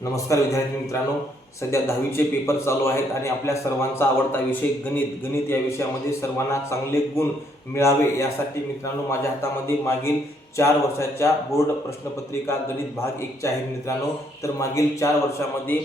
नमस्कार विद्यार्थी मित्रांनो, सध्या 10वीचे पेपर चालू आहेत आणि आपल्या सर्वांचा आवडता विषय गणित या विषयामध्ये सर्वांना चांगले गुण मिळावे यासाठी मित्रांनो माझ्या हातामध्ये मागील 4 वर्षाच्या बोर्ड प्रश्नपत्रिका गणित भाग 1 च्या आहेत मित्रांनो। तर मागील 4 वर्षामध्ये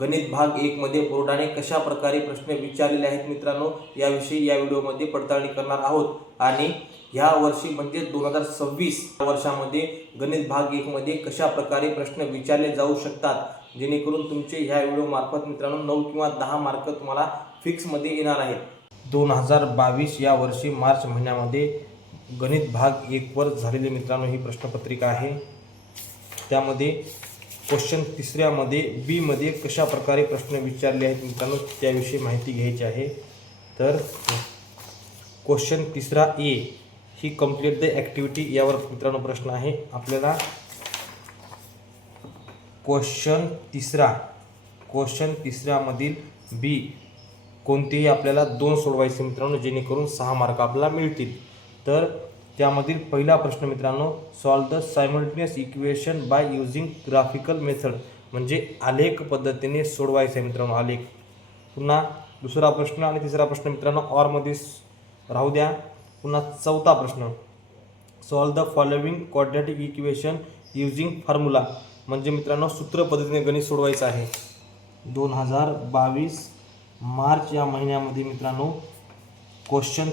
गणित भाग 1 मध्ये बोर्डाने कशा प्रकारे प्रश्न विचारलेले आहेत मित्रांनो याविषयी या व्हिडिओमध्ये पडताळणी करणार आहोत। आणि ह्या वर्षी म्हणजे 2026 वर्षामध्ये गणित भाग 1 मध्ये कशा प्रकारे प्रश्न विचारले जाऊ शकतात जेणेकरून तुमचे ह्या व्हिडिओ मार्फत मित्रांनो 9 किंवा 10 मार्क तुम्हाला फिक्स मध्ये येणार आहेत। 2022 या वर्षी मार्च महिन्यामध्ये गणित भाग 1 वर झालेले मित्रांनो ही प्रश्नपत्रिका आहे। त्यामध्ये क्वेश्चन तिसऱ्यामध्ये बी मध्ये कशा प्रकारे प्रश्न विचारले आहेत मित्रांनो त्याविषयी माहिती घ्यायची आहे। तर क्वेश्चन तिसरा ए ही कंप्लीट द ॲक्टिव्हिटी यावर मित्रांनो प्रश्न आहे। आपल्याला क्वेश्चन तिसऱ्यामधील बी कोणतेही आपल्याला 2 सोडवायचे मित्रांनो जेणेकरून 6 मार्क आपल्याला मिळतील। तर त्यामधील पहिला प्रश्न मित्रांनो solve the simultaneous equation by using graphical method म्हणजे आलेख पद्धतीने सोडवायचे आहे मित्रांनो आलेख। पुन्हा दुसरा प्रश्न आणि तिसरा प्रश्न मित्रांनो ऑर मध्ये राहू द्या। पुन्हा चौथा प्रश्न solve the following quadratic equation using formula म्हणजे मित्रांनो सूत्र पद्धतीने गणित सोडवायचं आहे। 2022 मार्च या महिन्यामध्ये मित्रांनो क्वेश्चन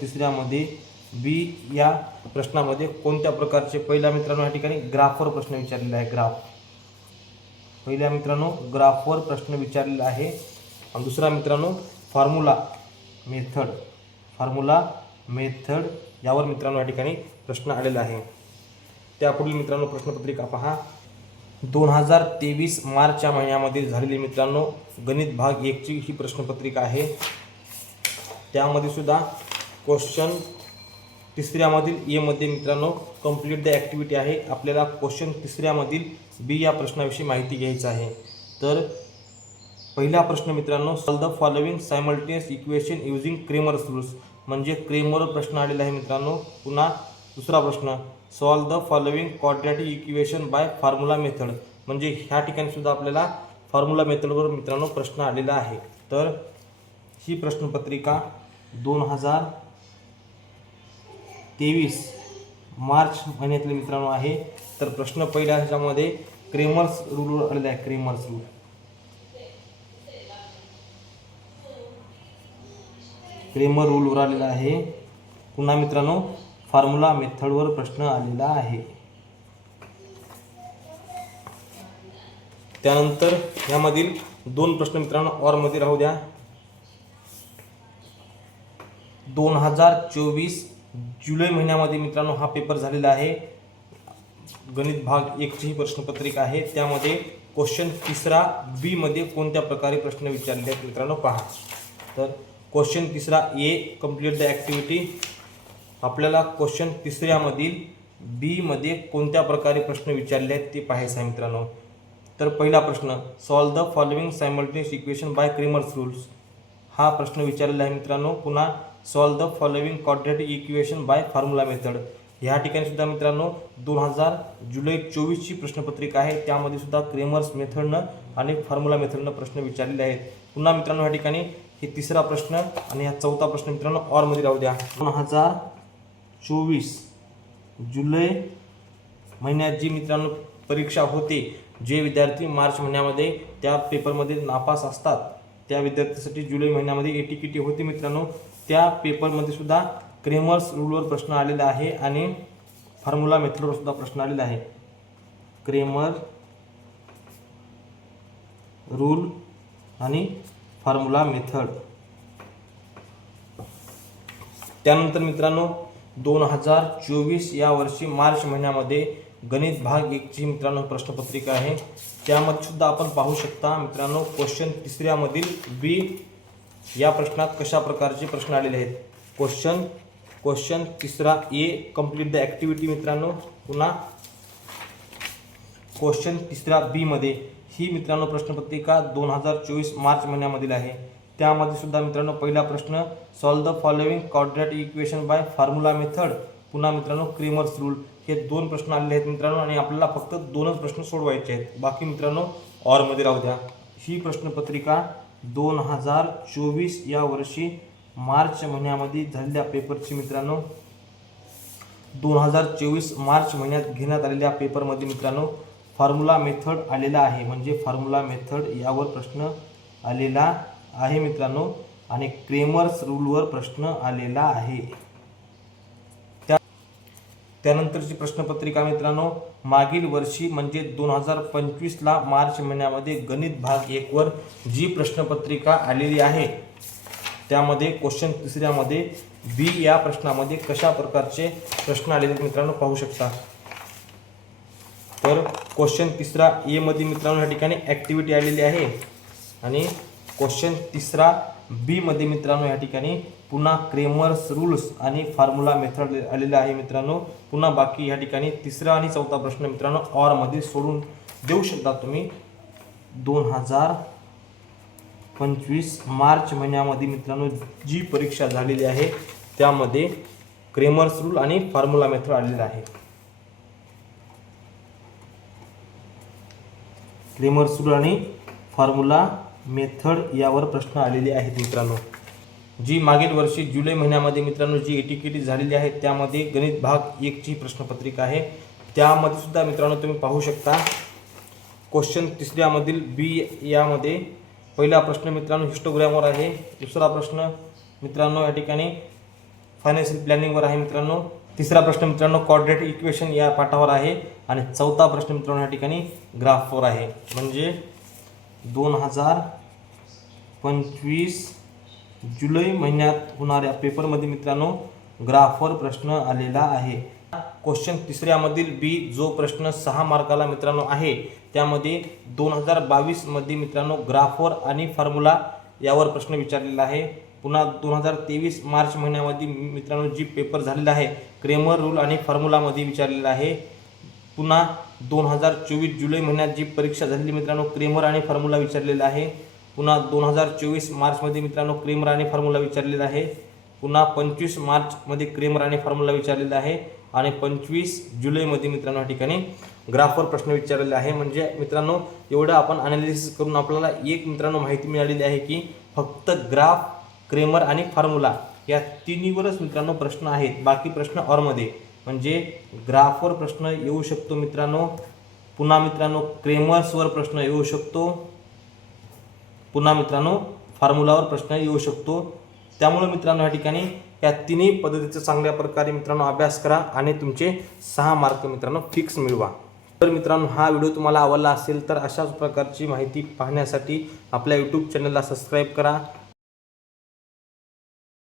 तिसऱ्यामध्ये बी या प्रश्नामध्ये कोणत्या प्रकारचे पहिला मित्रांनो या ठिकाणी ग्राफवर प्रश्न विचारलेला आहे। पहिल्या मित्रांनो ग्राफवर प्रश्न विचारलेला आहे आणि दुसरा मित्रांनो फॉर्म्युला मेथड यावर मित्रांनो या ठिकाणी प्रश्न आलेला आहे। त्यापुढील मित्रांनो प्रश्नपत्रिका पहा। 2023 मार्च या महिन्यामध्ये झालेली मित्रांनो गणित भाग 1 ची ही प्रश्नपत्रिका आहे। त्यामध्ये सुद्धा क्वेश्चन तिसऱ्यामधील ए मध्ये मित्रांनो कंप्लीट द ॲक्टिव्हिटी आहे। आपल्याला क्वेश्चन तिसऱ्यामधील बी या प्रश्नाविषयी माहिती घ्यायची आहे। तर पहिला प्रश्न मित्रांनो solve the following simultaneous equation using Cramer's rules म्हणजे क्रेमर प्रश्न आलेला आहे मित्रांनो। पुन्हा दुसरा प्रश्न solve the following quadratic equation by formula method म्हणजे ह्या ठिकाणी सुद्धा आपल्याला फॉर्म्युला मेथडवर मित्रांनो प्रश्न आलेला आहे। तर ही प्रश्नपत्रिका 2023 मार्च महिन्यातले मित्रांनो आहे। तर प्रश्न पहिल्या ह्याच्यामध्ये क्रेमर्स रूलवर आलेला आहे। क्रेमर रूलवर आलेला आहे। पुन्हा मित्रांनो फॉर्म्युला मेथडवर प्रश्न आलेला आहे। त्यानंतर यामधील 2 प्रश्न मित्रांनो ऑर मध्ये राहू द्या। 2024 जुलै महिन्यामध्ये मित्रांनो हा पेपर झालेला आहे। गणित भाग 1 ची ही प्रश्नपत्रिका आहे। त्यामध्ये क्वेश्चन तिसरा बी मध्ये कोणत्या प्रकारे प्रश्न विचारले आहेत मित्रांनो पहा। तर क्वेश्चन तिसरा ए कंप्लीट द ॲक्टिव्हिटी आपल्याला क्वेश्चन तिसऱ्यामधील बी मध्ये कोणत्या प्रकारे प्रश्न विचारले आहेत ते पाहायचं आहे मित्रांनो। तर पहिला प्रश्न solve the following simultaneous equation by Cramer's rules हा प्रश्न विचारलेला आहे मित्रांनो। पुन्हा solve the following quadratic equation by formula method ह्या ठिकाणी सुद्धा मित्रांनो 2024 ची प्रश्नपत्रिका आहे। त्यामध्ये सुद्धा क्रेमर्स मेथडनं आणि फॉर्म्युला मेथडनं प्रश्न विचारलेले आहेत। पुन्हा मित्रांनो ह्या ठिकाणी हे तिसरा प्रश्न आणि हा चौथा प्रश्न मित्रांनो ऑर मध्ये राहू द्या। 2024 जुलै महिन्यात जी मित्रांनो परीक्षा होते जे विद्यार्थी मार्च महिन्यामध्ये त्या पेपरमध्ये नापास असतात त्या विद्यार्थ्यांसाठी जुलै महिन्यामध्ये ATKT होते मित्रांनो। त्या पेपरमध्ये सुद्धा क्रेमर्स रूलवर प्रश्न आलेला आहे आणि फॉर्म्युला मेथडवर सुद्धा प्रश्न आलेला आहे। क्रेमर रूल आणि फॉर्म्युला मेथड। त्यानंतर मित्रांनो 2024 या वर्षी मार्च महिन्यामध्ये गणित भाग 1 ची मित्रांनो प्रश्नपत्रिका आहे। त्यामध्ये सुद्धा आपण पाहू शकता मित्रांनो क्वेश्चन तिसऱ्यामधील बी या प्रश्नात कशा प्रकारचे प्रश्न आलेले आहेत। क्वेश्चन तिसरा ए कंप्लीट द ॲक्टिव्हिटी मित्रांनो। पुन्हा क्वेश्चन तिसरा बी मध्ये ही मित्रांनो प्रश्नपत्रिका 2024 मार्च महिन्यामधील आहे। त्यामध्ये सुद्धा मित्रांनो पहिला प्रश्न solve the following quadratic equation by formula method पुन्हा मित्रांनो क्रेमर्स रूल हे 2 प्रश्न आलेले आहेत मित्रांनो आणि आपल्याला फक्त 2च प्रश्न सोडवायचे आहेत. बाकी मित्रांनो ऑरमध्ये राहू द्या. ही प्रश्नपत्रिका 2024 या वर्षी मार्च महिन्यामध्ये झालेल्या पेपरची मित्रांनो 2024 मार्च महिन्यात घेण्यात आलेल्या पेपरमध्ये मित्रांनो फॉर्म्युला मेथड आलेला आहे. म्हणजे फॉर्म्युला मेथड यावर प्रश्न आलेला आहे मित्रांनो आणि क्रेमर्स रूलवर प्रश्न आलेला आहे. त्यानंतरची प्रश्नपत्रिका मित्रांनो मागील वर्षी म्हणजे 2025ला मार्च महिन्यामध्ये गणित भाग 1 वर जी प्रश्नपत्रिका आलेली आहे त्यामध्ये क्वेश्चन तिसऱ्यामध्ये बी या प्रश्नामध्ये कशा प्रकारचे प्रश्न आलेले मित्रांनो पाहू शकता. तर क्वेश्चन तिसरा ए मध्ये मित्रांनो या ठिकाणी ॲक्टिव्हिटी आलेली आहे आणि क्वेश्चन तिसरा बी मध्ये मित्रांनो या ठिकाणी पुन्हा क्रेमर्स रूल्स आणि फॉर्म्युला मेथड आलेला आहे मित्रांनो. पुन्हा बाकी या ठिकाणी तिसरा आणि चौथा प्रश्न मित्रांनो ऑर मध्ये सोडून देऊ शकता तुम्ही. 2025 मार्च महिन्यामध्ये मित्रांनो जी परीक्षा झालेली आहे त्यामध्ये क्रेमर्स रूल आणि फॉर्म्युला मेथड आलेला आहे. क्रेमर्स रूल आणि फॉर्म्युला मेथड यावर प्रश्न आलेले आहेत मित्रांनो. जी मागील वर्षी जुलै महिन्यामध्ये मित्रांनो जी एटीकेटी झालेली आहे त्यामध्ये गणित भाग 1 ची प्रश्नपत्रिका आहे. त्यामध्ये सुद्धा मित्रांनो तुम्ही पाहू शकता क्वेश्चन तिसऱ्यामधील बी यामध्ये पहिला प्रश्न मित्रांनो हिस्टोग्रामवर आहे. दुसरा प्रश्न मित्रांनो या ठिकाणी फायनान्शियल प्लॅनिंगवर आहे मित्रांनो. तिसरा प्रश्न मित्रांनो कोऑर्डिनेट इक्वेशन या पाठावर आहे आणि चौथा प्रश्न मित्रांनो या ठिकाणी ग्राफवर आहे. म्हणजे 2025 जुलै महिन्यात होणाऱ्या पेपरमध्ये मित्रांनो ग्राफवर प्रश्न आलेला आहे. क्वेश्चन तिसऱ्यामधील बी जो प्रश्न 6 मार्काला मित्रांनो आहे त्यामध्ये 2022 मध्ये मित्रांनो ग्राफवर आणि फॉर्म्युला यावर प्रश्न विचारलेला आहे. पुन्हा 2023 मार्च महिन्यामध्ये मित्रांनो जी पेपर झालेला आहे क्रेमर रूल आणि फॉर्म्युलामध्ये विचारलेला आहे. पुन्हा 2024 जुलै महिन्यात जी परीक्षा झालेली मित्रांनो क्रेमर आणि फॉर्म्युला विचारलेला आहे. पुन्हा 2024 मार्चमध्ये मित्रांनो क्रेमर आणि फॉर्म्युला विचारलेला आहे. पुन्हा 25 मार्चमध्ये क्रेमर आणि फॉर्म्युला विचारलेला आहे आणि 25 जुलैमध्ये मित्रांनो या ठिकाणी ग्राफवर प्रश्न विचारलेला आहे. म्हणजे मित्रांनो एवढं आपण अनालिसिस करून आपल्याला एक मित्रांनो माहिती मिळालेली आहे की फक्त ग्राफ, क्रेमर आणि फॉर्म्युला या तिन्हीवरच मित्रांनो प्रश्न आहेत. बाकी प्रश्न ऑरमध्ये म्हणजे ग्राफवर प्रश्न येऊ शकतो मित्रांनो. पुन्हा मित्रांनो क्रेमर्सवर प्रश्न येऊ शकतो. पुन्हा मित्रांनो फॉर्म्युलावर प्रश्न येऊ शकतो. त्यामुळे मित्रांनो या ठिकाणी या तिन्ही पद्धतीचा चांगल्या प्रकारे मित्रांनो अभ्यास करा आणि तुमचे 6 मार्क मित्रांनो फिक्स मिळवा. तर मित्रांनो हा व्हिडिओ तुम्हाला आवडला असेल तर अशाच प्रकारची माहिती पाहण्यासाठी आपल्या यूट्यूब चॅनलला सबस्क्राईब करा.